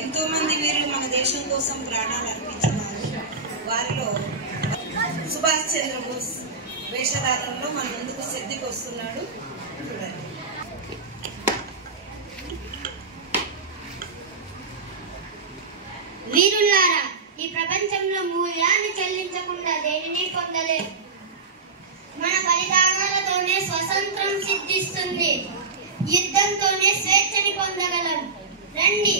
ఎంతో మంది వీరులు మన దేశం కోసం ప్రాణాలు అర్పించినారు. వారిలో సుభాష్ చంద్రబోస్ వేషధారణలో మన ముందుకు సిద్ధికి వస్తున్నాడు. చూడండి. వీరులారా, ఈ ప్రపంచంలో మూల్యాన్ని చెల్లించకుండా దేనిని పొందలేదు. మన బలిదానాలతోనే స్వతంత్రం సిద్ధిస్తుంది. యుద్ధంతోనే స్వేచ్ఛని పొందగలం. రండి,